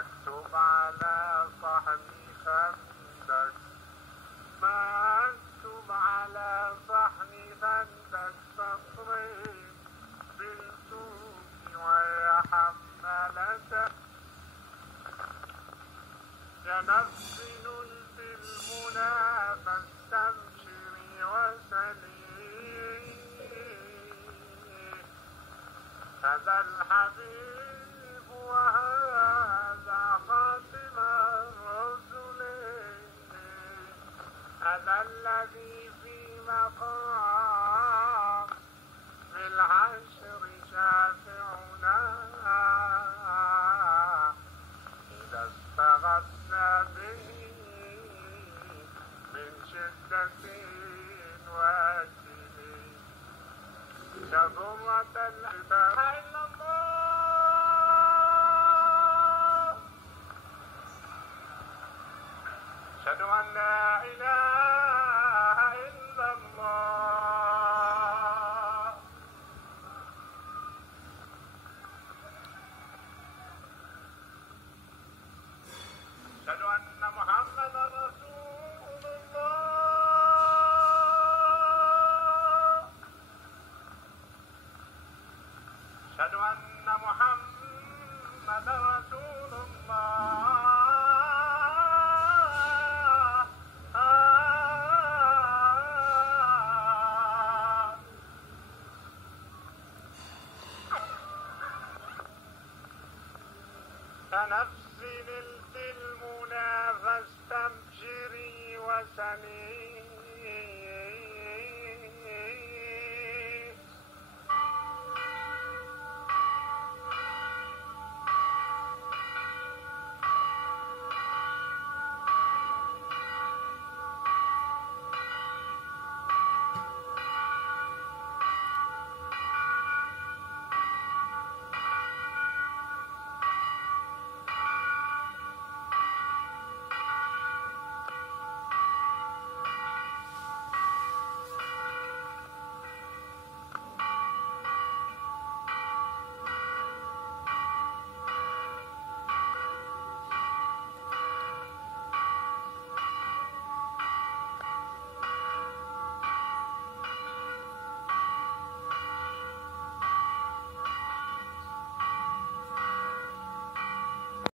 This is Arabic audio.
اكتب على صحني خندق، ما اكتب على صحني خندق سطرين بالسوق ويا حمالته، يا نفس نلت المنى فاستبشري وسلي، هذا الحبيب وهذا خاتم الرسل، هذا الذي في مقام في الحشر شافعنا، إذا استغثنا به من شدة واجب شذرة العباد إلا الله. أشهد أن لا إله إلا الله. أشهد أن محمدا رسول الله. أشهد أن محمدا رسول الله. كنفس نلت المنى فاستبشري وسلي،